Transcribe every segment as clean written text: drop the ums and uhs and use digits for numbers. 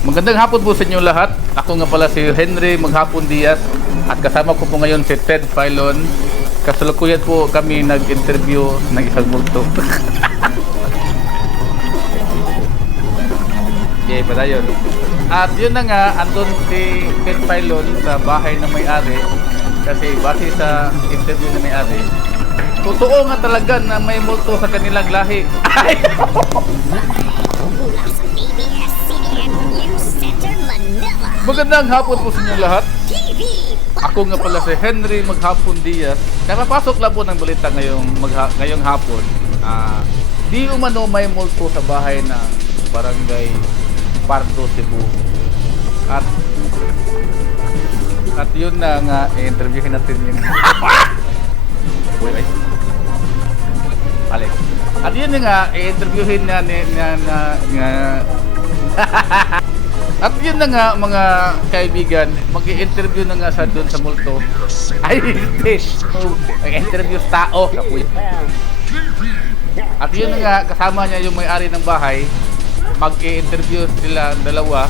Magandang hapon po sa inyo lahat. Ako nga pala si Henry Maghapon Diaz at kasama ko po ngayon si Ted Filon. Kasalukuyan po kami nag-interview ng isang multo. Okay, pala yun. At yun na nga, andun si Ted Filon sa bahay ng may-ari kasi base sa interview ng may-ari, totoo nga talaga na may multo sa kanilang lahi. Ay! Mula sa ABS-CBN News Center, Manila. Magandang hapon po sa inyo lahat. TV. Ako nga pala si Henry Maghapon Diaz. Kapapasok lang po ng balita ngayong hapon. Di umano may multo sa bahay ng Barangay Pardo, Cebu. At yun na nga, i-interviewin natin yun. Wait. Alex. At yun na nga, i-interviewin na At yun na nga mga kaibigan, mag-i-interview na nga sa doon sa multo. Ay, hindi. Mag-interview sa tao. At yun na nga, kasama niya yung may-ari ng bahay. Mag-i-interview sila dalawa.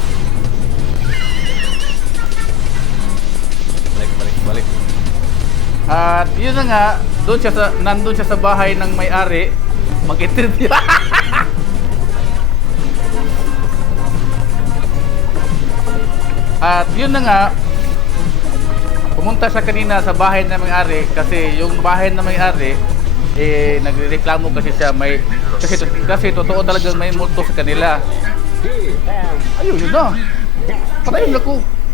Balik. At yun na nga, nandun siya sa bahay ng may-ari. Mag-interview. At yun na nga, pumunta siya kanina sa bahay ng may-ari kasi yung bahay ng may-ari nagrereklamo kasi siya kasi totoo talagang may multo sa kanila. Ayun, yun na. Patayin ako.